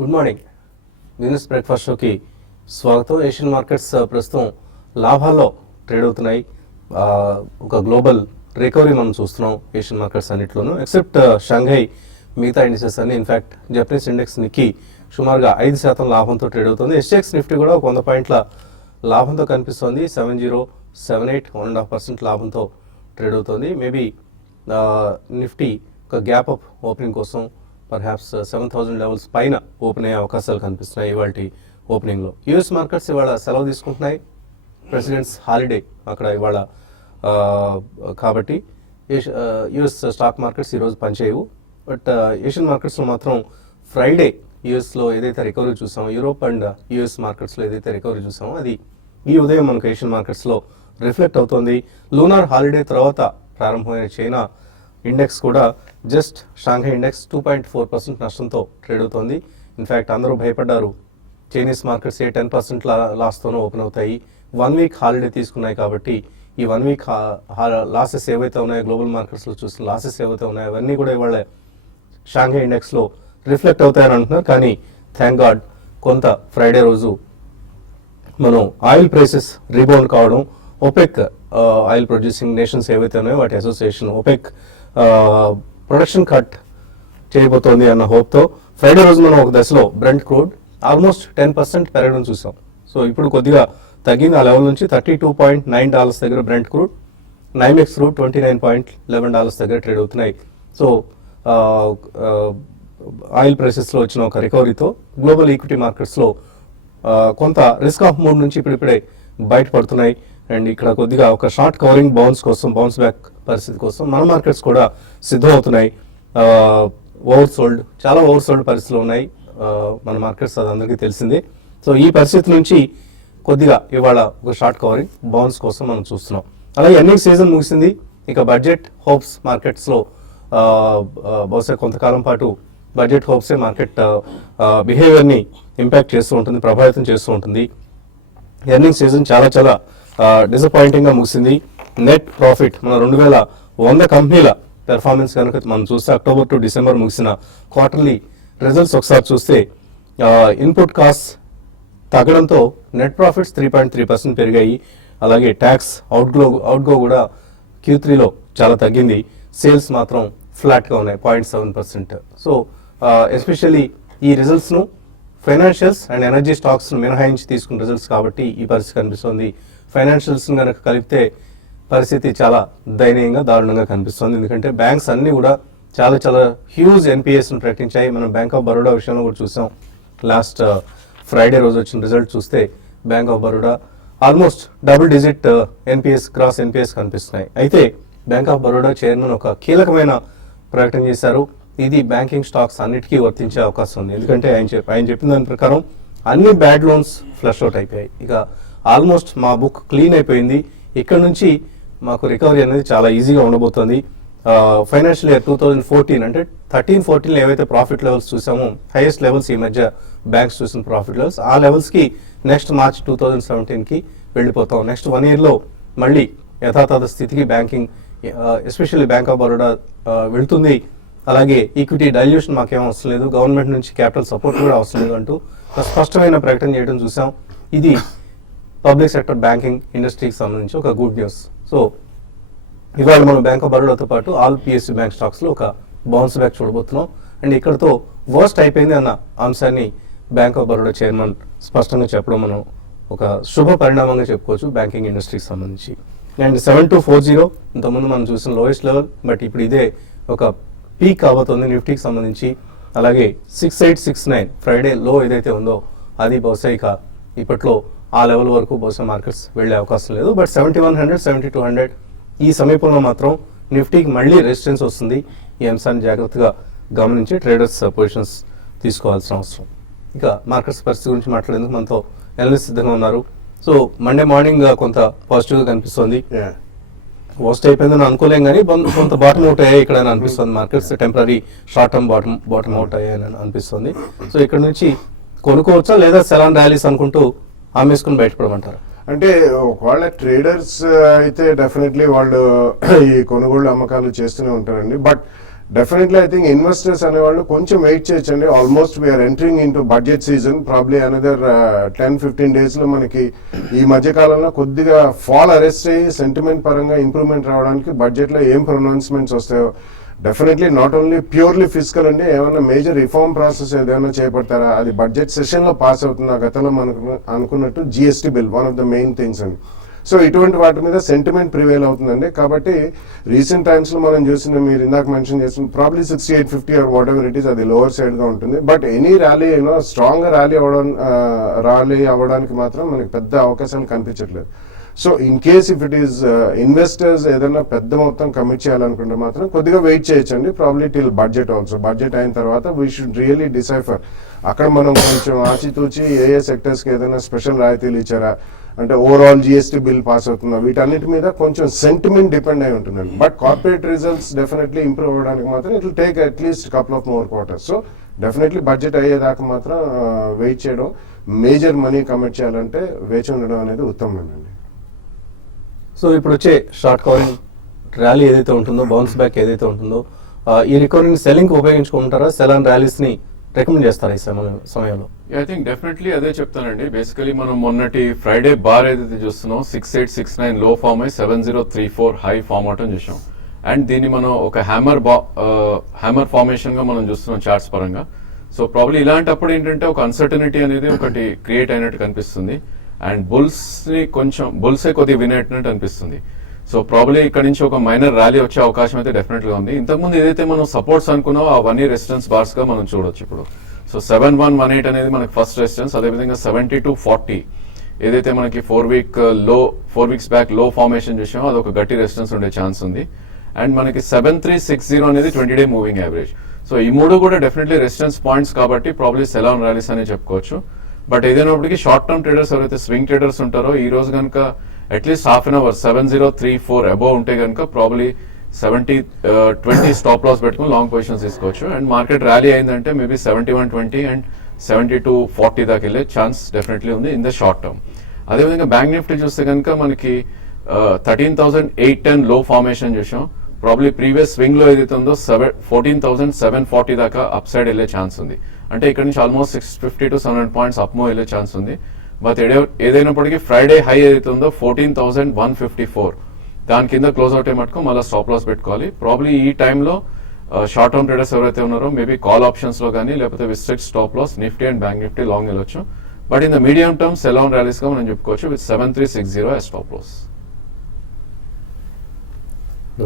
Good morning. Business breakfast షోకి స్వాగతం. Asian markets ప్రస్తుతం లాభాల్లో ట్రేడ్ అవుతున్నాయి. ఒక గ్లోబల్ రికవరీ మనం చూస్తున్నాం ఏషియన్ మార్కెట్స్ అన్నింటిలోనూ, ఎక్సెప్ట్ షాంఘై. మిగతా ఇండిసెస్ అన్ని, ఇన్ఫాక్ట్ జపనీస్ ఇండెక్స్ నిక్కీ సుమారుగా 5% లాభంతో ట్రేడ్ అవుతుంది. ఎస్ఎక్స్ నిఫ్టీ కూడా 100 పాయింట్ల లాభంతో కనిపిస్తోంది. 7078 1.5% లాభంతో ట్రేడ్ అవుతుంది. మేబీ నిఫ్టీ ఒక గ్యాప్ అప్ ఓపెనింగ్ కోసం పర్హాప్స్ 7000 లెవెల్స్ పైన ఓపెన్ అయ్యే అవకాశాలు కనిపిస్తున్నాయి ఇవాళ ఓపెనింగ్లో. యూఎస్ మార్కెట్స్ ఇవాళ సెలవు తీసుకుంటున్నాయి. ప్రెసిడెంట్స్ హాలిడే అక్కడ ఇవాళ కాబట్టి యూఎస్ స్టాక్ మార్కెట్స్ ఈరోజు పనిచేయవు. బట్ ఏషియన్ మార్కెట్స్లో మాత్రం ఫ్రైడే యూఎస్లో ఏదైతే రికవరీ చూసామో, యూరోప్ అండ్ యూఎస్ మార్కెట్స్లో ఏదైతే రికవరీ చూసామో అది ఈ ఉదయం మనకు ఏషియన్ మార్కెట్స్లో రిఫ్లెక్ట్ అవుతుంది. లూనార్ హాలిడే తర్వాత ప్రారంభమైన చైనా ఇండెక్స్ కూడా జస్ట్ షాంఘై ఇండెక్స్ 2.4% నష్టంతో ట్రేడ్ అవుతోంది. ఇన్ఫ్యాక్ట్ అందరూ భయపడ్డారు చైనీస్ మార్కెట్స్ 10% లాస్తోనూ ఓపెన్ అవుతాయి. 1 వీక్ హాలిడే తీసుకున్నాయి కాబట్టి ఈ 1 వీక్ లాసెస్ ఏవైతే ఉన్నాయో, గ్లోబల్ మార్కెట్స్లో చూసిన లాసెస్ ఏవైతే ఉన్నాయో అవన్నీ కూడా ఇవాళ షాంఘై ఇండెక్స్లో రిఫ్లెక్ట్ అవుతాయని అంటున్నారు. కానీ థ్యాంక్ గాడ్ కొంత ఫ్రైడే రోజు మనం ఆయిల్ ప్రైసెస్ రీబౌండ్ కావడం, ఒపెక్ ఆయిల్ ప్రొడ్యూసింగ్ నేషన్స్ ఏవైతే ఉన్నాయో వాటి అసోసియేషన్ ఒపెక్ ప్రొడక్షన్ కట్ చేయబోతోంది అన్న హోప్తో ఫ్రైడే రోజు మనం ఒక దశలో బ్రెంట్ క్రూడ్ ఆల్మోస్ట్ 10% పెరగడం చూసాం. సో ఇప్పుడు కొద్దిగా తగ్గింది ఆ లెవెల్ నుంచి. $32.9 దగ్గర బ్రెంట్ క్రూడ్, నైమెక్స్ క్రూడ్ $29.11 దగ్గర ట్రేడ్ అవుతున్నాయి. సో ఆయిల్ ప్రైసెస్లో వచ్చిన ఒక రికవరీతో గ్లోబల్ ఈక్విటీ మార్కెట్స్లో కొంత రిస్క్ ఆఫ్ మూడ్ నుంచి ఇప్పుడిప్పుడే బయటపడుతున్నాయి. అండ్ ఇక్కడ కొద్దిగా ఒక షార్ట్ కవరింగ్ బౌన్స్ బ్యాక్ పరిస్థితి కోసం మన మార్కెట్స్ కూడా సిద్ధమవుతున్నాయి. చాలా ఓవర్ సోల్డ్ పరిస్థితులు ఉన్నాయి మన మార్కెట్స్, అది అందరికీ తెలిసిందే. సో ఈ పరిస్థితి నుంచి కొద్దిగా ఇవాళ ఒక షార్ట్ కవరింగ్ బౌన్స్ కోసం మనం చూస్తున్నాం. అలాగే ఎర్నింగ్ సీజన్ ముగిసింది. ఇక బడ్జెట్ హోప్స్ మార్కెట్స్లో బహుశా కొంతకాలం పాటు బడ్జెట్ హోప్సే మార్కెట్ బిహేవియర్ని ఇంపాక్ట్ చేస్తూ ఉంటుంది, ప్రభావితం చేస్తూ ఉంటుంది. ఎర్నింగ్ సీజన్ చాలా డిసప్పాయింటింగ్గా ముగిసింది. నెట్ ప్రాఫిట్ మన 2100 కంపెనీల పెర్ఫార్మెన్స్ కనుక మనం చూస్తే అక్టోబర్ టు డిసెంబర్ ముగిసిన క్వార్టర్లీ రిజల్ట్స్ ఒకసారి చూస్తే ఇన్పుట్ కాస్ట్ తగ్గడంతో నెట్ ప్రాఫిట్స్ 3.3% పెరిగాయి. అలాగే ట్యాక్స్ అవుట్గో కూడా Q3లో చాలా తగ్గింది. సేల్స్ మాత్రం ఫ్లాట్గా ఉన్నాయి 0.7%. సో ఎస్పెషల్లీ ఈ రిజల్ట్స్ను ఫైనాన్షియల్స్ అండ్ ఎనర్జీ స్టాక్స్ను మినహాయించి తీసుకున్న రిజల్ట్స్ కాబట్టి ఈ పరిస్థితి కనిపిస్తుంది. ఫైనాన్షియల్స్ని కనుక కలిపితే పరిస్థితి చాలా దయనీయంగా దారుణంగా కనిపిస్తుంది. ఎందుకంటే బ్యాంక్స్ అన్నీ కూడా చాలా హ్యూజ్ ఎన్పిఎస్ను ప్రకటించాయి. మనం బ్యాంక్ ఆఫ్ బరోడా విషయంలో కూడా చూసాం. లాస్ట్ ఫ్రైడే రోజు వచ్చిన రిజల్ట్ చూస్తే bank of Baroda almost double digit cross NPS కనిపిస్తున్నాయి. అయితే బ్యాంక్ ఆఫ్ బరోడా చైర్మన్ ఒక కీలకమైన ప్రకటన చేశారు. ఇది బ్యాంకింగ్ స్టాక్స్ అన్నిటికీ వర్తించే అవకాశం ఉంది. ఎందుకంటే ఆయన చెప్పిన దాని ప్రకారం అన్ని బ్యాడ్ లోన్స్ ఫ్లష్ అవుట్ అయిపోయాయి. ఇక ఆల్మోస్ట్ మా బుక్ క్లీన్ అయిపోయింది. ఇక్కడ నుంచి మాకు రికవరీ అనేది చాలా ఈజీగా ఉండబోతుంది. ఫైనాన్షియల్ ఇయర్ 2014 అంటే 13-14 ఏవైతే ప్రాఫిట్ లెవెల్స్ చూసామో, హైయెస్ట్ లెవెల్స్ ఈ మధ్య బ్యాంక్స్ చూసిన ప్రాఫిట్ లెవెల్స్, ఆ లెవెల్స్కి నెక్స్ట్ మార్చ్ 2017కి వెళ్ళిపోతాం. నెక్స్ట్ 1 ఇయర్లో మళ్ళీ యథాతథ స్థితికి banking especially bank of Baroda వెళ్తుంది. అలాగే ఈక్విటీ డైల్యూషన్ మాకేం అవసరం లేదు, గవర్నమెంట్ నుంచి క్యాపిటల్ సపోర్ట్ కూడా అవసరం లేదు అంటూ స్పష్టమైన ప్రకటన చేయడం చూసాం. ఇది పబ్లిక్ సెక్టర్ బ్యాంకింగ్ ఇండస్ట్రీకి సంబంధించి ఒక గుడ్ న్యూస్. సో ఇవాళ మనం బ్యాంక్ ఆఫ్ బరోడాతో పాటు ఆల్ పిఎస్యూ బ్యాంక్ స్టాక్స్లో ఒక బౌన్స్ బ్యాక్ చూడబోతున్నాం. అండ్ ఇక్కడతో వర్స్ట్ అయిపోయింది అన్న అంశాన్ని బ్యాంక్ ఆఫ్ బరోడా చైర్మన్ స్పష్టంగా చెప్పడం మనం ఒక శుభ పరిణామంగా చెప్పుకోవచ్చు బ్యాంకింగ్ ఇండస్ట్రీకి సంబంధించి. అండ్ 7240 ఇంతకుముందు మనం చూసిన లోయెస్ట్ లెవెల్, బట్ ఇప్పుడు ఇదే ఒక పీక్ అవబోతుంది నిఫ్టీకి సంబంధించి. అలాగే 6869 ఫ్రైడే లో ఏదైతే ఉందో అది బహుశా ఇక ఇప్పట్లో ఆ లెవెల్ వరకు బహుశా మార్కెట్స్ వెళ్ళే అవకాశం లేదు. బట్ 7100 7200 ఈ సమీపంలో మాత్రం నిఫ్టీకి మళ్ళీ రెసిస్టెన్స్ వస్తుంది. ఈ అంశాన్ని జాగ్రత్తగా గమనించి ట్రేడర్స్ పొజిషన్స్ తీసుకోవాల్సిన అవసరం. ఇక మార్కెట్స్ పరిస్థితి గురించి మాట్లాడేందుకు మనతో ఎనలిస్ట్ సిద్ధంగా ఉన్నారు. సో మండే మార్నింగ్ కొంత పాజిటివ్గా కనిపిస్తుంది. వర్స్ట్ అయిపోయిందని అనుకోలేం కానీ కొంత బాటమ్ అవుట్ అయ్యాయి ఇక్కడ అని అనిపిస్తుంది. Markets temporary short term bottom out అయ్యాయని అనిపిస్తుంది. సో ఇక్కడ నుంచి కొనుక్కోవచ్చా లేదా సెలాన్ ర్యాలీస్ అనుకుంటూ ఆమెసుకుని బయటపడమంటారు? అంటే ఒకవేళ ట్రేడర్స్ అయితే డెఫినెట్లీ వాళ్ళు ఈ కొనుగోళ్ళు అమ్మకాలు చేస్తూనే ఉంటారండి. But definitely I think investors అనేవాళ్ళు కొంచెం వెయిట్ చేయొచ్చండి. Almost we are entering into budget season. Probably another 10-15 డేస్లో మనకి ఈ మధ్య కాలంలో కొద్దిగా ఫాల్ అరెస్ట్ అయ్యి సెంటిమెంట్ పరంగా ఇంప్రూవ్మెంట్ రావడానికి బడ్జెట్లో ఏం ప్రొనౌన్స్మెంట్స్ వస్తాయో definitely not only purely physical అండి, ఏమైనా మేజర్ రిఫార్మ్ ప్రాసెస్ ఏదైనా చేపడతారా అది బడ్జెట్ సెషన్లో పాస్ అవుతుంది. గతంలో మనకు అనుకున్నట్టు GST bill one of the main things అండి. సో ఇటువంటి వాటి మీద సెంటిమెంట్ ప్రివేల్ అవుతుందండి. కాబట్టి రీసెంట్ టైమ్స్లో మనం చూసిన మీరు ఇందాక మెన్షన్ చేసిన probably 6850 or whatever it is అది లోవర్ సైడ్గా ఉంటుంది. బట్ ఎనీ ర్యాలీ స్ట్రాంగ్గా ర్యాలీ అవ్వడానికి మాత్రం మనకి పెద్ద అవకాశాలు కనిపించట్లేదు. So in case if it is investors ఏదైనా పెద్ద మొత్తం కమిట్ చేయాలనుకుంటే మాత్రం కొద్దిగా వెయిట్ చేయొచ్చండి. Probably till budget also. Budget అయిన తర్వాత వీ షుడ్ రియల్లీ డిసైఫర్ అక్కడ మనం కొంచెం ఆచితూచి ఏ సెక్టర్స్కి ఏదైనా స్పెషల్ రాయితీలు ఇచ్చారా, అంటే ఓవరాల్ జిఎస్టీ బిల్ పాస్ అవుతుందా, వీటన్నిటి మీద కొంచెం సెంటిమెంట్ డిపెండ్ అయి ఉంటుందండి. But corporate results definitely improve అవ్వడానికి మాత్రం it will take at least couple of more quarters. So definitely budget అయ్యేదాకా మాత్రం వెయిట్ చేయడం, మేజర్ మనీ కమిట్ చేయాలంటే వేచి ఉండడం అనేది ఉత్తమమేనండి. సో ఇప్పుడు వచ్చే షార్ట్ కవరింగ్ ర్యాలీ ఏదైతే ఉంటుందో, బౌన్స్ బ్యాక్ ఏదైతే ఉంటుందో, ఈ రికవరీని సెల్లింగ్ ఉపయోగించుకుంటారా, సెల్ అండ్ ర్యాలీస్ని రికమెండ్ చేస్తారా ఈ సమయంలో? ఐ థింక్ డెఫినెట్లీ అదే చెప్తానండి. బేసికలీ మనం మొన్నటి ఫ్రైడే బార్ ఏదైతే చూస్తున్నాం 6869 లో ఫామ్ అయ్యి 7034 హై ఫామ్ అవటం చూసాం. అండ్ దీన్ని మనం ఒక హ్యామర్ ఫార్మేషన్ గా మనం చూస్తున్నాం చార్ట్స్ పరంగా. సో ప్రాబ్లీ ఇలాంటప్పుడు ఏంటంటే ఒక అన్సర్టనిటీ అనేది ఒకటి క్రియేట్ అయినట్టు కనిపిస్తుంది. అండ్ బుల్సే కొద్దిగా విన్ అయినట్టు అనిపిస్తుంది. సో ప్రాబ్లీ ఇక్కడ నుంచి ఒక మైనర్ ర్యాలీ వచ్చే అవకాశం అయితే డెఫినెట్గా ఉంది. ఇంతకుముందు ఏదైతే మనం సపోర్ట్స్ అనుకున్నామో అవన్నీ రెసిస్టెన్స్ బార్స్ గా మనం చూడొచ్చు ఇప్పుడు. సో 7118 అనేది మనకి ఫస్ట్ రెసిస్టెన్స్. అదేవిధంగా 7240 ఏదైతే మనకి 4 వీక్స్ బ్యాక్ లో ఫార్మేషన్ చూసామో అదొక గట్టి రెసిస్టెన్స్ ఉండే ఛాన్స్ ఉంది. అండ్ మనకి 7360 అనేది 20-డే మూవింగ్ యావరేజ్. సో ఈ మూడు కూడా డెఫినెట్లీ రెసిస్టెన్స్ పాయింట్స్ కాబట్టి ప్రాబ్లీ సెల్ ఆన్ ర్యాలీస్ అనే చెప్పుకోవచ్చు. బట్ ఏదైనప్పటికీ షార్ట్ టర్మ్ ట్రేడర్స్ ఎవరైతే స్వింగ్ ట్రేడర్స్ ఉంటారో ఈ రోజు కనుక at least half an hour 7034 above ఉంటే కనుక ప్రాబ్లీ 70-20 స్టాప్ లాస్ పెట్టుకుని లాంగ్ పొజిషన్స్ తీసుకోవచ్చు. అండ్ మార్కెట్ ర్యాలీ అయిందంటే మేబీ 7120 అండ్ 7240 దాకా వెళ్ళే ఛాన్స్ డెఫినెట్లీ ఉంది ఇన్ ద షార్ట్ టర్మ్. అదేవిధంగా బ్యాంక్ నిఫ్టీ చూస్తే కనుక మనకి 13,810 లో ఫార్మేషన్ చూసాం. ప్రాబ్లీ ప్రీవియస్ స్వింగ్ లో ఏదైతే ఉందో 14,740 దాకా అప్ సైడ్ వెళ్ళే ఛాన్స్ ఉంది. అంటే ఇక్కడ నుంచి almost 650 to 700 points up move వెళ్ళే ఛాన్స్ ఉంది. బట్ ఏదైనప్పటికీ ఫ్రైడే హై ఏదైతే ఉందో 14,154 దాని కింద క్లోజ్ అవుట్ మటుకు మళ్ళీ స్టాప్ లాస్ పెట్టుకోవాలి. ప్రాబ్లీ ఈ టైంలో షార్ట్ టర్మ్ ట్రేడర్స్ ఎవరైతే ఉన్నారో మేబీ కాల్ ఆప్షన్స్ లో కానీ లేకపోతే with strict stop loss Nifty and Bank Nifty long వెళ్ళొచ్చు. But in the medium term sell on rallies గా మనం చెప్పుకోవచ్చు with 7360 as stop loss.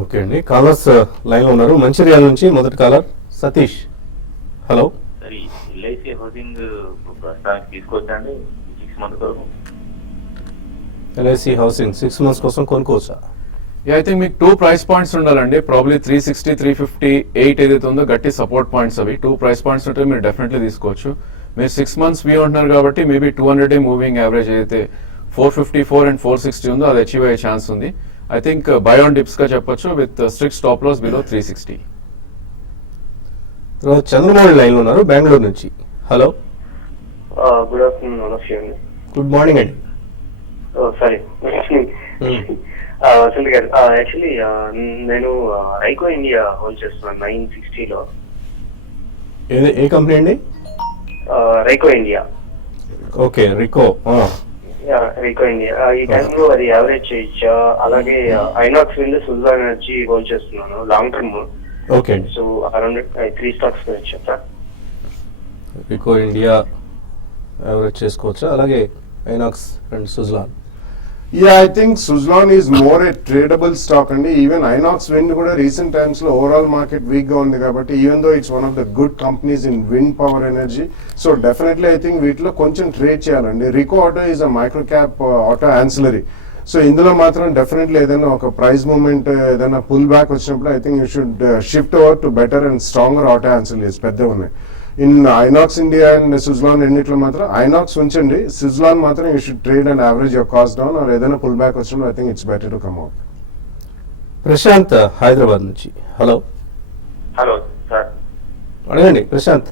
Okay అండి, కాలర్స్ లైన్ లో ఉన్నారు. మంచిర్యాల నుంచి మొదటి caller Satish. Hello. LIC Housing ప్రస్తుతానికి తీసుకొచ్చండి 6 months వరకు. ఎల్ఐసి హౌసింగ్ 6 months కోసం కొనుక్కోవచ్చా? ఐ థింక్ మీకు 2 ప్రైస్ పాయింట్స్ ఉండాలండి. ప్రాబ్లీ 360, 358 ఏదైతే ఉందో గట్టి సపోర్ట్ పాయింట్స్ అవి 2 ప్రైస్ పాయింట్స్ ఉంటే మీరు డెఫినెట్లీ తీసుకోవచ్చు. మీరు 6 months వ్యూ అంటున్నారు కాబట్టి మేబీ 200-day మూవింగ్ యావరేజ్ ఏదైతే 454 and 460 ఉందో అది అచీవ్ అయ్యే ఛాన్స్ ఉంది. I think buy on dips గా చెప్పొచ్చు with strict stop loss below 360. తర్వాత చంద్రమౌళి లైన్ లో ఉన్నారు బెంగళూరు నుంచి. హలో. Good afternoon. నమస్తే అండి. గుడ్ మార్నింగ్ అండి. సారీ వసంత్ గారు, యాక్చువల్లీ నేను రైకో ఇండియా హోల్డ్ చేస్తున్నాను 960లో. ఏ కంపెనీ అండి? Ricoh India. Okay, Ricoh. Ricoh India ఈ టైంలో అది యావరేజ్ చేయొచ్చా? అలాగే Inox Wind Suzlon Energy hold చేస్తున్నాను long term. Okay. So around 3 stocks గురించి సార్. రికో ఇండియా యావరేజ్ చేసుకోవచ్చా? అలాగే Inox and Suzlon. Yeah, I think Suzlon is more a tradable stock and even Inox Wind kuda recent times lo overall market weak ga undi kabatti even though it's one of the good companies in wind power energy, so definitely I think వీటిలో కొంచెం trade చేయాలండి. Rico auto is a micro cap auto ancillary. So ఇందులో మాత్రం definitely ఏదైనా ఒక price moment ఏదైనా pull back వచ్చినప్పుడు I think you should shift over to better and stronger auto ancillaries పెద్దగా ఉన్నాయి. In Inox India and Suzlon రెండిట్లో మాత్రం ఐనాక్స్ ఉంచండి, సుజలాన్ మాత్రం you should trade and average your cost down or ఏదైనా పుల్ బ్యాక్ వచ్చినప్పుడు I think it's better to come out. Prashanth Hyderabad నుంచి. Hello. Hello sir. అడగండి ప్రశాంత్.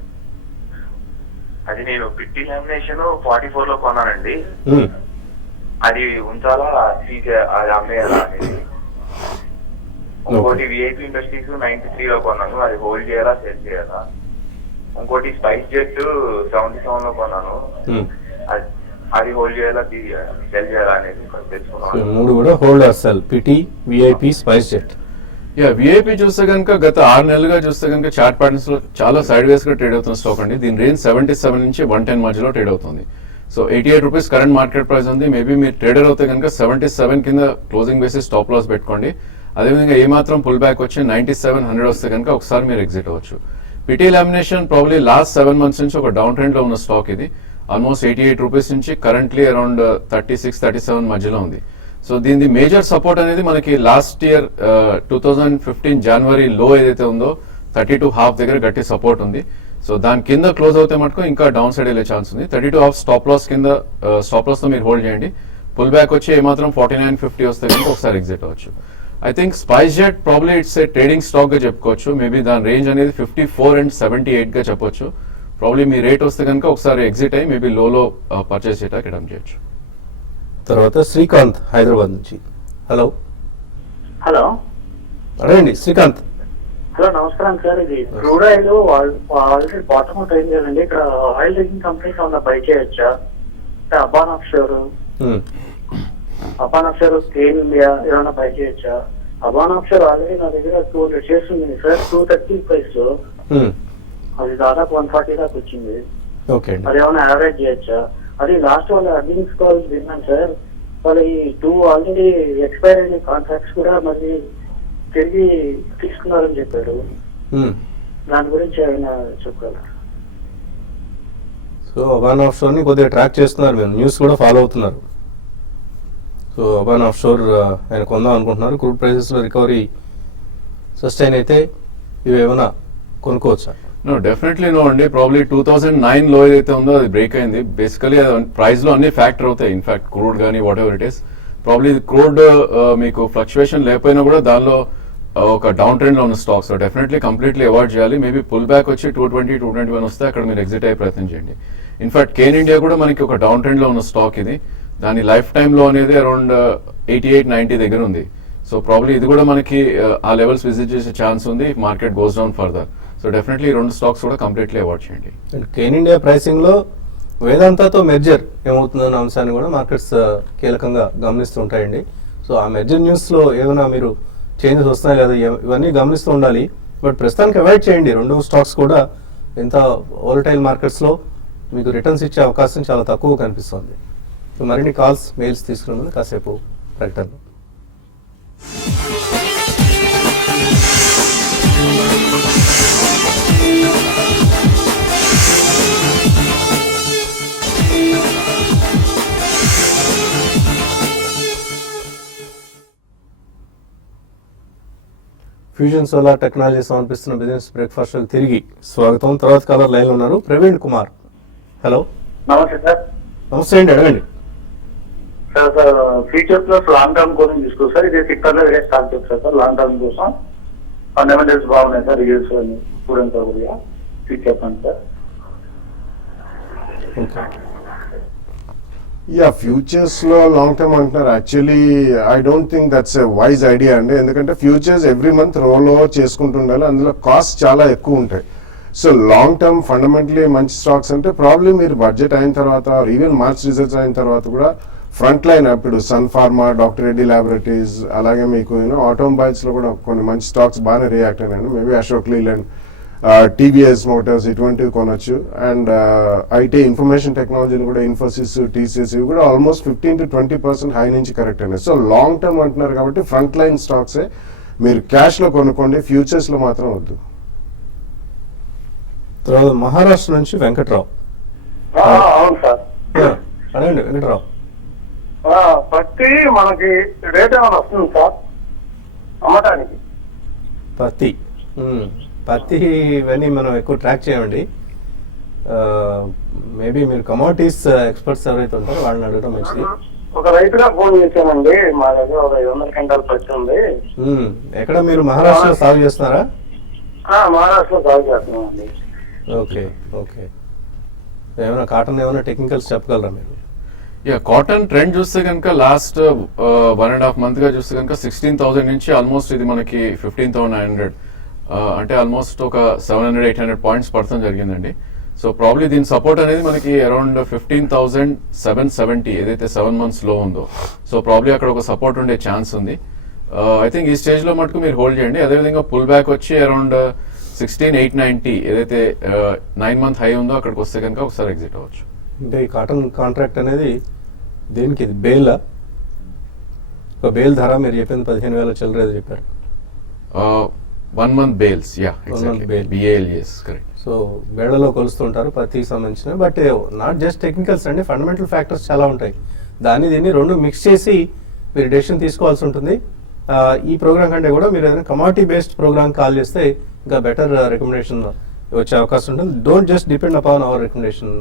అది నేను పిట్టి లామినేషన్ 44లో కొన్నానండి. అది ఉంచాలా అది అమ్మేయాలా అనేది? ఇంకోటి విఐపి ఇండస్ట్రీస్ 93 లో కొన్నాను, అది హోల్డ్ చేయాలా సెల్ చేయాలా? ఇంకోటి స్పైస్ జెట్ 77 లో కొన్నాను, Hmm. అది హోల్డ్ చేయాలా సెల్ చేయాలా అనేది సో తెలుసుకున్నాను. ఈ మూడు కూడా hold or sell, PT, VIP, SpiceJet. VIP చూస్తే కనుక గత 6 నెలలుగా చూస్తే కనుక చార్ట్ ప్యాటర్న్స్ లో చాలా సైడ్ వేస్ గా ట్రేడ్ అవుతున్న స్టాక్ అండి. దీని రేంజ్ 77 నుంచి 110 మధ్యలో ట్రేడ్ అవుతుంది. So 88 rupees current market price ఉంది. మేబీ మీరు ట్రేడర్ అవుతే కనుక 77 కింద క్లోజింగ్ బేసిస్ స్టాప్ లాస్ పెట్టుకోండి. అదేవిధంగా ఏమాత్రం పుల్ బ్యాక్ వచ్చి 9700 వస్తే కనుక ఒకసారి మీరు ఎగ్జిట్ అవ్వచ్చు. PT lamination probably last 7 months నుంచి ఒక డౌన్ ట్రెండ్ లో ఉన్న స్టాక్ ఇది. ఆల్మోస్ట్ 88 రూపీస్ నుంచి కరెంట్లీ అరౌండ్ 36-37 మధ్యలో ఉంది. సో దీని మేజర్ సపోర్ట్ అనేది మనకి లాస్ట్ ఇయర్ 2015 జనవరి లో ఏదైతే ఉందో 32.5 దగ్గర గట్టి సపోర్ట్ ఉంది. సో దాని కింద క్లోజ్ అవుతే మటుకు ఇంకా డౌన్ సైడ్ వెళ్ళే ఛాన్స్ ఉంది. 32.5 స్టాప్ లాస్ కింద స్టాప్ లాస్ తో మీరు హోల్డ్ చేయండి. పుల్ బ్యాక్ వచ్చి ఏమాత్రం 49.50 వస్తే కనుక ఒకసారి ఎగ్జిట్ అవ్వచ్చు. I think spice jet probably it's a trading stock గా చెప్పుకోవచ్చు. మేబీ దాని రేంజ్ అనేది 54 and 78 గా చెప్పొచ్చు. ప్రాబ్లీ మీ రేట్ వస్తే కనుక ఒకసారి ఎగ్జిట్ అయ్యి మేబీ లోలో పర్చేస్ చేయడానికి అటెంప్ట్ చేయొచ్చు. తర్వాత శ్రీకాంత్ హైదరాబాద్ నుంచి. హలో హలో అడగండి శ్రీకాంత్. హలో నమస్కారం సార్. ఇది crude oil already bottom out అయింది కదండి. ఇక్కడ ఆయిల్ రిగింగ్ కంపెనీస్ ఏమన్నా బై చేయొచ్చా? Aban offshore, Aban offshore, స్కేన్ India ఏమైనా బై చేయొచ్చా? అబాన్ ఆఫ్షోర్ ఆల్రెడీ నా దగ్గర 200 షేర్స్ ఉంది సార్, 230 ప్రైస్ లో. అది దాదాపు 140 దాకా వచ్చింది. ఓకే అండి. అది ఏమైనా యావరేజ్ చేయొచ్చా? అది లాస్ట్ వాళ్ళ అర్నింగ్స్ కాల్ విన్నాను సార్. వాళ్ళు ఈ 2 ఆల్రెడీ ఎక్స్పైర్ అయిన కాంట్రాక్ట్స్ కూడా మళ్ళీ తిరిగి తీసుకున్నారని చెప్పారు. దాని గురించి ఏమైనా చెప్పగలరా? సో అబాన్ ఆఫ్ షోర్ ని కొద్దిగా ట్రాక్ చేస్తున్నారు మీరు, న్యూస్ కూడా ఫాలో అవుతున్నారు. సో అబాన్ ఆఫ్ షోర్ ఆయన కొందాం అనుకుంటున్నారు. క్రూడ్ ప్రైసెస్ లో రికవరీ సస్టైన్ అయితే ఇవి ఏమైనా కొనుక్కోవచ్చా? నో, డెఫినెట్లీ నో అండి. ప్రాబ్లీ 2009 లో ఏదైతే ఉందో అది బ్రేక్ అయింది. బేసికలీ ప్రైస్ లో అన్ని ఫ్యాక్టర్ అవుతాయి. ఇన్ఫాక్ట్ క్రూడ్ కానీ what ever it is, probably crude మీకు ఫ్లక్చువేషన్ లేకపోయినా కూడా దానిలో ఒక డౌన్ ట్రెండ్ లో ఉన్న స్టాక్స్ డెఫినెట్లీ కంప్లీట్లీ అవాయిడ్ చేయాలి. మేబీ పుల్ బ్యాక్ వచ్చి 220, 221 వస్తే అక్కడ మీరు ఎగ్జిట్ అయ్యే ప్రయత్నం చేయండి. ఇన్ఫాక్ట్ కేన్ ఇండియా కూడా మనకి ఒక డౌన్ ట్రెండ్ లో ఉన్న స్టాక్ ఇది. దాని లైఫ్ టైమ్ లో అనేది అరౌండ్ 88-90 దగ్గర ఉంది. సో ప్రాబ్లీ ఇది కూడా మనకి ఆ లెవెల్స్ విజిట్ చేసే ఛాన్స్ ఉంది market goes down further. So definitely ఈ 2 స్టాక్స్ కూడా కంప్లీట్లీ అవాయిడ్ చేయండి. అండ్ కేన్ ఇండియా ప్రైసింగ్ లో వేదాంతతో మెర్జర్ ఏమవుతుందన్న అంశాన్ని కూడా మార్కెట్స్ కీలకంగా గమనిస్తూ ఉంటాయండి. సో ఆ మెర్జర్ న్యూస్ లో ఏమైనా మీరు చేంజెస్ వస్తున్నాయి లేదా ఇవన్నీ గమనిస్తూ ఉండాలి. బట్ ప్రస్తుతానికి అవాయిడ్ చేయండి. 2 స్టాక్స్ కూడా ఎంత వోలటైల్ మార్కెట్స్ లో మీకు రిటర్న్స్ ఇచ్చే అవకాశం చాలా తక్కువ కనిపిస్తుంది. సో మరిన్ని కాల్స్, మెయిల్స్ తీసుకున్న కాసేపు ప్రకటన. ఫ్యూజన్ సోలార్ టెక్నాలజీ సమర్పిస్తున్న బిజినెస్ బ్రేక్ఫాస్ట్ తిరిగి స్వాగతం. తర్వాత కాలర్ లైన్ లో ఉన్నారు ప్రవీణ్ కుమార్. హలో నమస్తే సార్. నమస్తే అండి, అడగండి. Sir future plus long term కోసం తీసుకో సార్. ఇది సిక్టర్ లో వేరే స్టార్ట్ చేస్తారు సార్ లాంగ్ టర్మ్ కోసం. ఫండమెంటల్స్ బాగున్నాయి సార్, రిజల్ట్స్ అని స్టూడెంట్ కొద్దిగా చెప్పండి సార్. ఓకే. యా, ఫ్యూచర్స్ లో లాంగ్ టర్మ్ అంటున్నారు. Actually I don't think that's a wise idea అండి. ఎందుకంటే futures every month roll over చేసుకుంటుండాలి, అందులో కాస్ట్ చాలా ఎక్కువ ఉంటాయి. సో లాంగ్ టర్మ్ ఫండమెంటలీ మంచి స్టాక్స్ అంటే ప్రాబ్లీ మీరు బడ్జెట్ అయిన తర్వాత ఈవెన్ మార్చ్ రిజల్ట్స్ అయిన తర్వాత కూడా ఫ్రంట్ లైన్ ఇప్పుడు Sun Pharma, doctor Reddy laboratories, అలాగే మీకు ఆటోమొబైల్స్ లో కూడా కొన్ని మంచి స్టాక్స్ బాగానే రియాక్ట్ అయినాయి. Maybe Ashok Leyland, TVS Motors ఇటువంటివి కొనొచ్చు. అండ్ ఐటీ ఇన్ఫర్మేషన్ టెక్నాలజీని కూడా ఇన్ఫోసిస్, టీసీఎస్ ఇవి కూడా ఆల్మోస్ట్ 15-20% హై నుంచి కరెక్ట్ అయినాయి. సో లాంగ్ టర్మ్ అంటున్నారు కాబట్టి ఫ్రంట్ లైన్ స్టాక్సే మీరు క్యాష్ లో కొనుక్కోండి, ఫ్యూచర్స్ లో మాత్రం వద్దు. తర్వాత మహారాష్ట్ర నుంచి వెంకట్రావు. అవును సార్. అడగండి వెంకట్రావు. పత్తి మనకి రేట్ ఏమైనా వస్తుంది సార్ అమ్మటానికి? పత్తి ఇవన్నీ మనం ఎక్కువ ట్రాక్ చేయండి. మేబీ మీరు కమోడిటీస్ ఎక్స్పర్ట్స్ ఎవరైతే ఉంటారో వాళ్ళని అడగడం మంచిది. ఒక రైతుగా ఫోన్ చేశానండి, మా దగ్గర ఒక 500 క్వింటాల్ పత్తి ఉంది. ఎక్కడ మీరు మహారాష్ట్రలో సాగు చేస్తున్నారా? మహారాష్ట్రలో సాగు చేస్తున్నామండి. Okay okay. ఏమైనా కాటన్ ఏమైనా టెక్నికల్స్ చెప్పగలరా మీరు? కాటన్ ట్రెండ్ చూస్తే కనుక లాస్ట్ 1.5 month గా చూస్తే కనుక 16,000 నుంచి ఆల్మోస్ట్ ఇది మనకి 15,900 అంటే ఆల్మోస్ట్ ఒక 700-800 పాయింట్స్ పడతాం జరిగిందండి. సో ప్రాబ్లీ దీని సపోర్ట్ అనేది మనకి అరౌండ్ 15,770 ఏదైతే 7 months లో ఉందో, సో ప్రాబ్లీ అక్కడ ఒక సపోర్ట్ ఉండే ఛాన్స్ ఉంది. ఐ థింక్ ఈ స్టేజ్ లో మటుకు మీరు హోల్డ్ చేయండి. అదేవిధంగా పుల్ బ్యాక్ వచ్చి అరౌండ్ 16,890 ఏదైతే 9-month హై ఉందో అక్కడికి వస్తే కనుక ఒకసారి ఎగ్జిట్ అవ్వచ్చు. అంటే ఈ కాటన్ కాంట్రాక్ట్ అనేది దేనికి ఇది బేలా? ఒక బేల్ ధర మీరు చెప్పింది 15,000 చిల్లర ఏదో చెప్పారు. 1 month bales, bail. BALS correct. So బేళ్లలో కొలుస్తుంటారు పత్తికి సంబంధించిన, బట్ నాట్ జస్ట్ టెక్నికల్స్ అండి, ఫండమెంటల్ ఫ్యాక్టర్స్ చాలా ఉంటాయి. దీన్ని రెండు మిక్స్ చేసి మీరు డెసిషన్ తీసుకోవాల్సి ఉంటుంది. ఈ ప్రోగ్రామ్ కంటే కూడా మీరు ఏదైనా కమాడిటీ బేస్డ్ ప్రోగ్రామ్ కాల్ చేస్తే ఇంకా బెటర్ రికమెండేషన్ వచ్చే అవకాశం ఉంటుంది. Don't just depend upon our recommendation.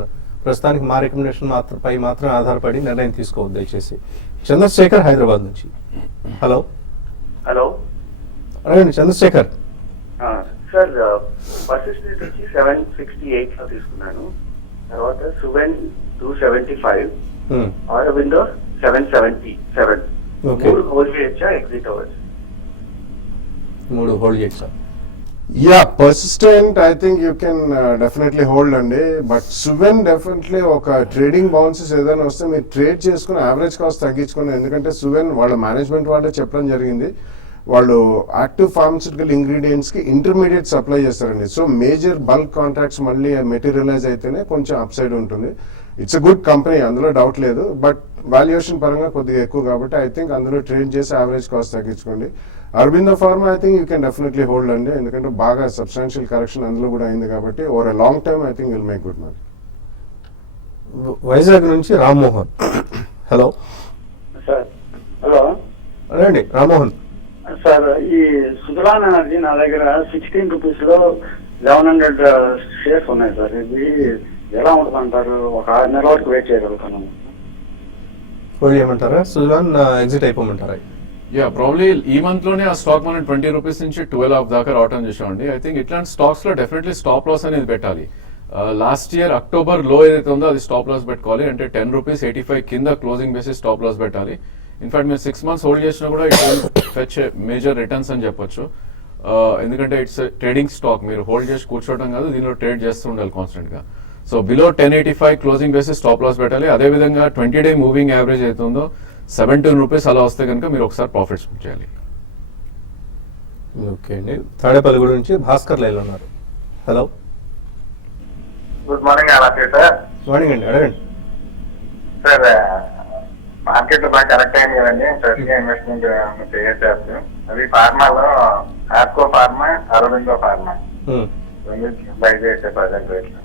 ప్రస్తుతానికి మా రికమెండేషన్ పై మాత్రం ఆధారపడి నిర్ణయం తీసుకోవద్దు దయచేసి. చంద్రశేఖర్ హైదరాబాద్ నుంచి. హలో హలో అడగండి చంద్రశేఖర్. సార్, పర్సిస్టెంట్ వచ్చి 768 లో తీసుకున్నాను. తర్వాత సువెన్ 275, ఆరోవిందో 777. Okay. 3 హోల్డ్ చేయొచ్చా, ఎగ్జిట్ అవ్వచ్చు? 3 హోల్డ్ చేయొచ్చా? Yeah, persistent I think you can definitely hold అండి. బట్ సువెన్ డెఫినెట్లీ ఒక ట్రేడింగ్ బౌన్సెస్ ఏదైనా వస్తే మీరు ట్రేడ్ చేసుకుని యావరేజ్ కాస్ట్ తగ్గించుకుని, ఎందుకంటే సువెన్ వాళ్ళ మేనేజ్మెంట్ వాళ్ళే చెప్పడం జరిగింది, వాళ్ళు యాక్టివ్ ఫార్మస్యూటికల్ ఇంగ్రీడియంట్స్ కి ఇంటర్మీడియట్ సప్లై చేస్తారండి. సో మేజర్ బల్క్ కాంట్రాక్ట్స్ మళ్ళీ మెటీరియలైజ్ అయితేనే కొంచెం అప్ సైడ్ ఉంటుంది. ఇట్స్ అ గుడ్ కంపెనీ, అందులో డౌట్ లేదు, బట్ వాల్యుయేషన్ పరంగా కొద్దిగా ఎక్కువ కాబట్టి ఐ థింక్ అందులో ట్రేడ్ చేసి యావరేజ్ కాస్ట్ తగ్గించుకోండి. Aurobindo pharma I think you can definitely hold అండి, ఎందుకంటే బాగా సబ్స్టాన్షియల్ కరెక్షన్ అందులో కూడా అయింది కాబట్టి over a long time I think will make good money. Vizag నుంచి రామ్మోహన్. Hello sir. హలో అడగండి రామ్మోహన్. సార్, ఈ సుజలాన్ ఎనర్జీ నా దగ్గర 16 రూపీస్ లో 1100 షేర్స్ ఉన్నాయి సార్. ఇది ఎలా ఉంటుందంటారు? ఒక 6 నెలల వరకు వెయిట్ చేయగలుగుతాను. హోల్డ్ చేయమంటారా? సుజాన్ ఎగ్జిట్ అయిపోమంటారా? ప్రాబ్లీ ఈ మంత్ లోనే ఆ స్టాక్ మనం 20 రూపీస్ నుంచి 12 దాకా రావటం చూసామండి. ఐ థింక్ ఇట్లాంటి స్టాక్స్ లో డెఫినెట్లీ స్టాప్ లాస్ అనేది పెట్టాలి. లాస్ట్ ఇయర్ అక్టోబర్ లో ఏదైతే ఉందో అది స్టాప్ లాస్ పెట్టుకోవాలి. అంటే 10 రూపీస్ 85 కింద క్లోజింగ్ బేసిస్ స్టాప్ లాస్ పెట్టాలి. ఇన్ఫాక్ట్ మీరు 6 months హోల్డ్ చేసినా కూడా it will fetch major returns అని చెప్పొచ్చు. ఎందుకంటే ఇట్స్ ట్రేడింగ్ స్టాక్, మీరు హోల్డ్ చేసి కూర్చోవడం కాదు, దీనిలో ట్రేడ్ చేస్తూ ఉండాలి కాన్స్టెంట్ గా. So below 1085 closing basis stop loss పెట్టాలి. అదేవిధంగా 20-day మూవింగ్ యావరేజ్ అయితే ఉందో 17 రూపీస్ అలా వస్తే కనుక మీరు ఒకసారి ప్రాఫిట్స్ బుక్ చేయాలి. ఓకే అండి. తాడేపల్లి నుంచి భాస్కర్ లైన్ ఉన్నారు. Hello good morning. అలా సార్. మార్నింగ్ అండి, అడగండి. సార్, మార్కెట్ బాగా కరెక్ట్ అయింది కదండి, ఫ్రెష్గా ఇన్వెస్ట్మెంట్ చేయొచ్చు. అది ఫార్మాలో ఆప్కో ఫార్మా, అరవిందో ఫార్మా బై చేసే ప్రజెంట్ రేట్లో.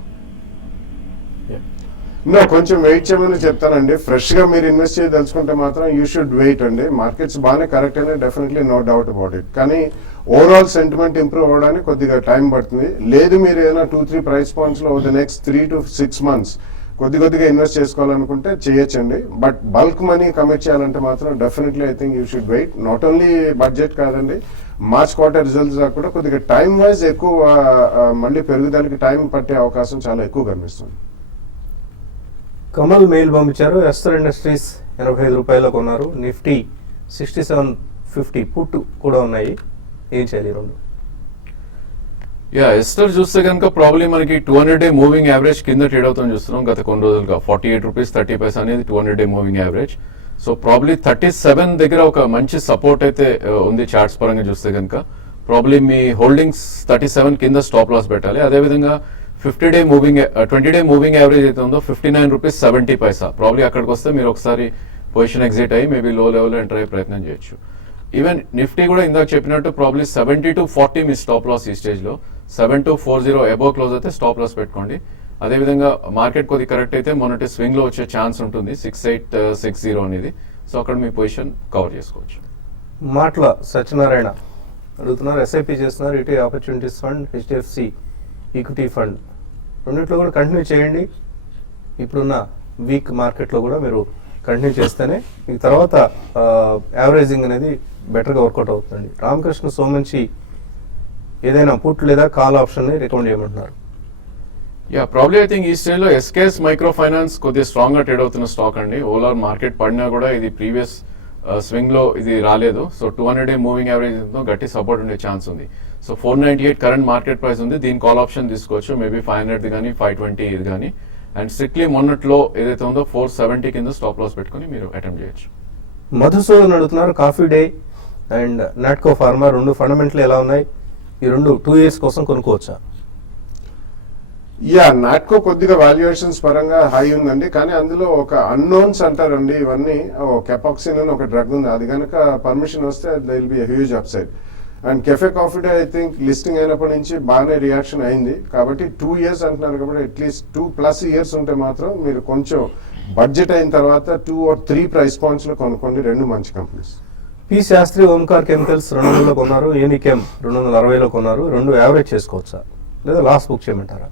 కొంచెం వెయిట్ చేయమని చెప్తానండి. ఫ్రెష్ గా మీరు ఇన్వెస్ట్ చేయదలుచుకుంటే మాత్రం యూ షుడ్ వెయిట్ అండి. మార్కెట్స్ బాగానే కరెక్ట్ అయినా definitely no doubt about it, కానీ ఓవరాల్ సెంటిమెంట్ ఇంప్రూవ్ అవ్వడానికి కొద్దిగా టైం పడుతుంది. లేదు మీరు ఏదైనా 2-3 ప్రైస్ పాయింట్స్ లో ద నెక్స్ట్ 3 to 6 months కొద్దిగా ఇన్వెస్ట్ చేసుకోవాలనుకుంటే చేయొచ్చండి. బట్ బల్క్ మనీ కమిట్ చేయాలంటే మాత్రం definitely I think you should wait. Not only budget కాదండి, మార్చ్ క్వార్టర్ రిజల్ట్స్ దాకా కూడా కొద్దిగా టైం వైజ్ ఎక్కువ మళ్ళీ పెరుగుదలకి టైం పట్టే అవకాశం చాలా ఎక్కువ కనిపిస్తుంది. కమల్ మెయిల్ పంపించారు. ఎస్టర్ ఇండస్ట్రీస్ 85 రూపాయలు కొన్నారు. నిఫ్టీ 6750 పుట్ కూడా ఉన్నాయి. ఏం చేయాలి రెండు? ఎస్టర్ చూస్తే కనుక ప్రాబ్లీ మనకి 200-day మూవింగ్ యావరేజ్ కింద ట్రేడ్ అవుతాం చూస్తున్నాం గత కొన్ని రోజులుగా. 48 రూపీస్ 30 అనేది 200-day moving average. So probably 37 దగ్గర ఒక మంచి సపోర్ట్ అయితే ఉంది చార్ట్స్ పరంగా చూస్తే కనుక. ప్రాబ్లీ మీ హోల్డింగ్స్ 37 కింద స్టాప్ లాస్ పెట్టాలి. అదేవిధంగా 20-day మూవింగ్ యావరేజ్ అయితే ఉందో 59 రూపీస్ 70 ప్రాబ్లీ అక్కడికి వస్తే మీరు ఒకసారి పొజిషన్ ఎగ్జిట్ అయ్యి మేబీ లో లెవెల్లో ఎంటర్ అయ్యే ప్రయత్నం చేయొచ్చు. ఈవెన్ నిఫ్టీ కూడా ఇందాక చెప్పినట్టు ప్రాబ్లీ 70 to 40 మీ స్టాప్ లాస్ ఈ స్టేజ్ లో. 7240 అబోవ్ క్లోజ్ అయితే స్టాప్ లాస్ పెట్టుకోండి. అదేవిధంగా మార్కెట్ కొద్ది కరెక్ట్ అయితే మొన్నటి స్వింగ్ లో వచ్చే ఛాన్స్ ఉంటుంది 6860 అనేది. సో అక్కడ మీ పొజిషన్ కవర్ చేసుకోవచ్చు. మాటల సత్యనారాయణ అడుగుతున్నారు. ఎస్ఐపి చేస్తున్నారు. ఇటు opportunities fund, HDFC equity fund రెండింటిలో కూడా కంటిన్యూ చేయండి. ఇప్పుడున్న వీక్ మార్కెట్లో కూడా మీరు కంటిన్యూ చేస్తేనే మీకు తర్వాత యావరేజింగ్ అనేది బెటర్గా వర్కౌట్ అవుతుంది. రామకృష్ణ సోమంచి ఏదైనా పుట్ లేదా కాల్ ఆప్షన్ని రికమెండ్ చేయమంటున్నారు. యా ప్రాబ్లీ ఐ థింక్ ఈ స్టేజ్ లో ఎస్కేఎస్ మైక్రో ఫైనాన్స్ కొద్దిగా స్ట్రాంగ్ గా ట్రేడ్ అవుతున్న స్టాక్ అండి. ఓవరాల్ మార్కెట్ పడినా కూడా ఇది ప్రీవియస్ స్వింగ్ లో ఇది రాలేదు. సో 200 మూవింగ్ యావరేజ్ తో గట్టి సపోర్ట్ ఉండే ఛాన్స్ ఉంది. సో 498 కరెంట్ మార్కెట్ ప్రైస్ ఉంది. దీని కాల్ ఆప్షన్ తీసుకోవచ్చు, మేబీ 500 కానీ 520 ఇది కానీ. అండ్ స్ట్రిక్ట్లీ మొన్నట్లో ఏదైతే ఉందో 470 కింద స్టాప్ లాస్ పెట్టుకుని మీరు అటెంప్ట్ చేయొచ్చు. మధుసూదన్ అడుగుతున్నారు coffee day and Natco pharma రెండు ఫండమెంటల్ ఎలా ఉన్నాయి, ఈ రెండు 2 years కోసం కొనుక్కోవచ్చా? యా నాట్కో కొద్దిగా వాల్యుయేషన్స్ పరంగా హై ఉందండి, కానీ అందులో ఒక అన్నోన్స్ అంటారండి ఇవన్నీ. కెపాక్సిన్ అని ఒక డ్రగ్ ఉంది, అది కనుక పర్మిషన్ వస్తే they will be huge up side. And cafe coffee day I think listing అయినప్పటి నుంచి బాగానే రియాక్షన్ అయింది, కాబట్టి 2 years అంటున్నారు కాబట్టి అట్లీస్ట్ 2+ years ఉంటే మాత్రం మీరు కొంచెం బడ్జెట్ అయిన తర్వాత 2 or 3 ప్రైస్ పాయింట్స్ లో కొనుక్కోండి, రెండు మంచి companies. P Shastri Omkar chemicals 200లో కొన్నారు, యూనికెమ్ 260లో కొన్నారు, రెండు యావరేజ్ చేసుకోవచ్చా లేదా లాస్ బుక్ చేయమంటారా?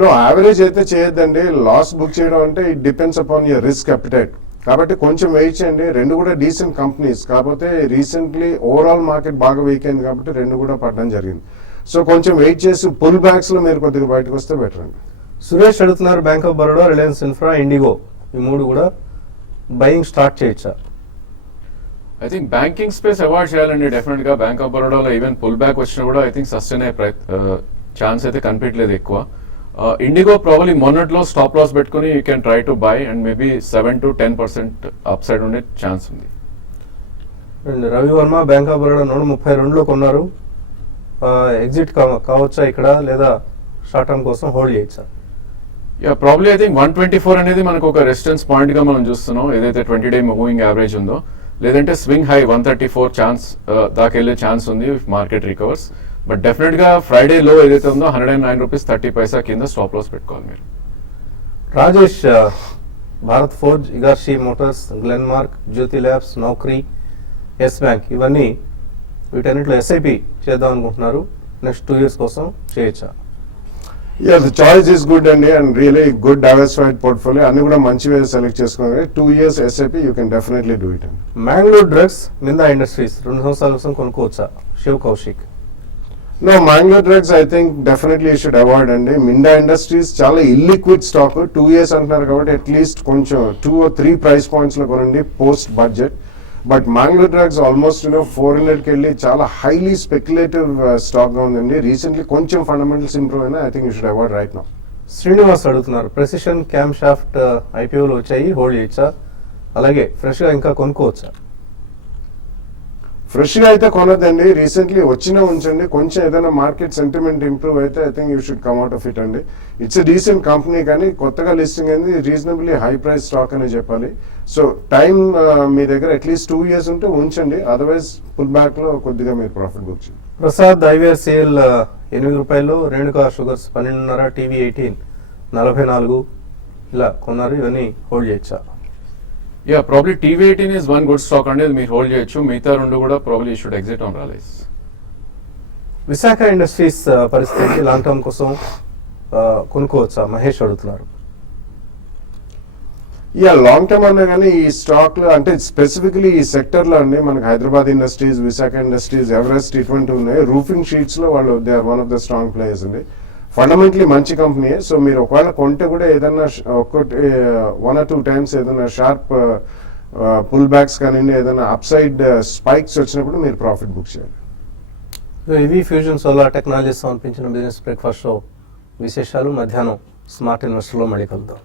నో, యావరేజ్ అయితే చేయొద్దండి. లాస్ బుక్ చేయడం అంటే it depends upon your risk appetite, కాబట్టి కొంచెం వెయిట్ చేయండి. రెండు కూడా డీసెంట్ కంపెనీస్, కాకపోతే రీసెంట్లీ ఓవరాల్ మార్కెట్ బాగా వీక్ అయింది కాబట్టి రెండు కూడా పడడం జరిగింది. సో కొంచెం వెయిట్ చేసి పుల్ బ్యాక్స్ లో మీరు కొద్దిగా బయటకు వస్తే బెటర్ అండి. సురేష్ అడుగుతున్నారు Bank of Baroda, Reliance Infra, IndiGo ఈ మూడు కూడా బయింగ్ స్టార్ట్ చేయొచ్చా? I think banking space avoid చేయాలండి డెఫినెట్ గా. బ్యాంక్ ఆఫ్ బరోడాలో ఈవెన్ పుల్ బ్యాక్ వచ్చినా కూడా ఐ థింక్ సస్టైన్ అయ్యే ఛాన్స్ అయితే కనిపించలేదు ఎక్కువ. ఇండిగో ప్రాబ్లీ మొన్నట్లో స్టాప్ లాస్ పెట్టుకుని you can try to buy and maybe 7 to 10% upside ఉండే ఛాన్స్ ఉంది. And Ravi Varma Bank of Baroda 132లో కొన్నారు, ఎగ్జిట్ కావచ్చా ఇక్కడ లేదా షార్ట్ టర్మ్ కోసం హోల్డ్ చేయొచ్చా? యా ప్రాబ్లీ ఐ థింక్ 124 అనేది మనకు ఒక రెసిస్టెన్స్ పాయింట్ గా మనం చూస్తున్నాం, ఏదైతే 20-day మూవింగ్ యావరేజ్ ఉందో. లేదంటే స్వింగ్ హై 134 ఛాన్స్ దాకా వెళ్ళే ఛాన్స్ ఉంది if market recovers. But definite గా ఫ్రైడే లో ఏదైతే ఉందో 109 రూపీస్ 30 పైసా కింద స్టాప్ లాస్ పెట్టుకోవాలి మీరు. రాజేష్ భారత్ ఫోర్జ్, ఇగార్షి మోటార్స్, గ్లెన్మార్క్, జ్యోతి ల్యాబ్స్, నౌకరీ, ఎస్ బ్యాంక్ ఇవన్నీ వీటన్నిటిలో ఎస్ఐపి చేద్దాం అనుకుంటున్నారు, నెక్స్ట్ 2 years కోసం చేయొచ్చా? Yeah the choice is good అండి, and really good diversified portfolio, అన్ని కూడా మంచివే సెలెక్ట్ చేసుకున్నారు. 2 years SIP you can definitely do it అండి. మ్యాంగ్లూర్ డ్రగ్స్, మిందా ఇండస్ట్రీస్ 2 సంవత్సరాల కోసం కొనుక్కోవచ్చా? Shiv Kaushik. No, Mangalore Drugs I think definitely you should avoid అండి. మిండా ఇండస్ట్రీస్ చాలా ఇల్లిక్విడ్ స్టాక్, 2 years అంటున్నారు కాబట్టి అట్లీస్ట్ కొంచెం 2 or 3 ప్రైస్ పాయింట్స్ లో కొనండి post budget. But Mangalore drugs almost 400కి వెళ్ళి చాలా హైలీ స్పెక్యులేటివ్ స్టాక్ గా ఉందండి. రీసెంట్లీ కొంచెం ఫండమెంటల్స్ ఇంప్రూవ్ అయినా I think you should avoid right now. Srinivas అడుగుతున్నారు ప్రెసిషన్ క్యామ్ షాఫ్ట్ ఐపీఓలు వచ్చాయి, హోల్డ్ చేయొచ్చా? అలాగే ఫ్రెష్ గా ఇంకా కొనుక్కోవచ్చా? ఫ్రెష్ గా అయితే కొనొద్దండి, రీసెంట్లీ వచ్చినా ఉంచండి. కొంచెం ఏదైనా మార్కెట్ సెంటిమెంట్ ఇంప్రూవ్ అయితే I think you should come out of it అండి. ఇట్స్ ఎ డీసెంట్ కంపెనీ, కానీ కొత్తగా లిస్టింగ్ అయింది, రీజనబుల్లీ హై ప్రైస్ స్టాక్ అనే చెప్పాలి. సో టైం మీ దగ్గర అట్లీస్ట్ 2 years ఉంటే ఉంచండి, అదర్వైజ్ పుల్ బ్యాక్ లో కొద్దిగా మీరు ప్రాఫిట్ బుక్ చేయండి. ప్రసాద్ ఐవీఆర్సీఎల్ 8 రూపాయలు, రేణుకా షుగర్స్ 12.5, టీవీ 18 44 ఇలా కొన్నారు, ఇవన్నీ హోల్డ్ చేయొచ్చా? Yeah probably TV 18 is one good stock అండి, మీరు హోల్డ్ చేయొచ్చు. మిగతా రెండు కూడా probably should exit on Reliance. Visakha industries పరిస్థితి లాంగ్ టర్మ్ కోసం కొనుక్కోవచ్చా? మహేష్ అడుగుతున్నారు. యా లాంగ్ టర్మ్ అన్నా కానీ ఈ స్టాక్ లో అంటే స్పెసిఫికలీ ఈ సెక్టర్ లో అండి మనకి Hyderabad industries, Visakha industries, Everest ఇటువంటి ఉన్నాయి. రూఫింగ్ షీట్స్ లో వాళ్ళు they are one of the strong players అండి. ఫండమెంటలీ మంచి కంపెనీ. సో మీరు ఒకవేళ కొంటే కూడా ఏదైనా ఒక్కటి 1 or 2 times ఏదైనా షార్ప్ పుల్ బ్యాక్స్ కానీ ఏదైనా అప్ సైడ్ స్పైక్స్ వచ్చినప్పుడు మీరు ప్రాఫిట్ బుక్ చేయాలి. ఇవి ఫ్యూజన్ సోలార్ టెక్నాలజీస్ సమర్పించిన బిజినెస్ బ్రేక్ఫాస్ట్ షో విశేషాలు. మధ్యాహ్నం స్మార్ట్ ఇన్వెస్టర్లో మళ్ళీ కలుద్దాం.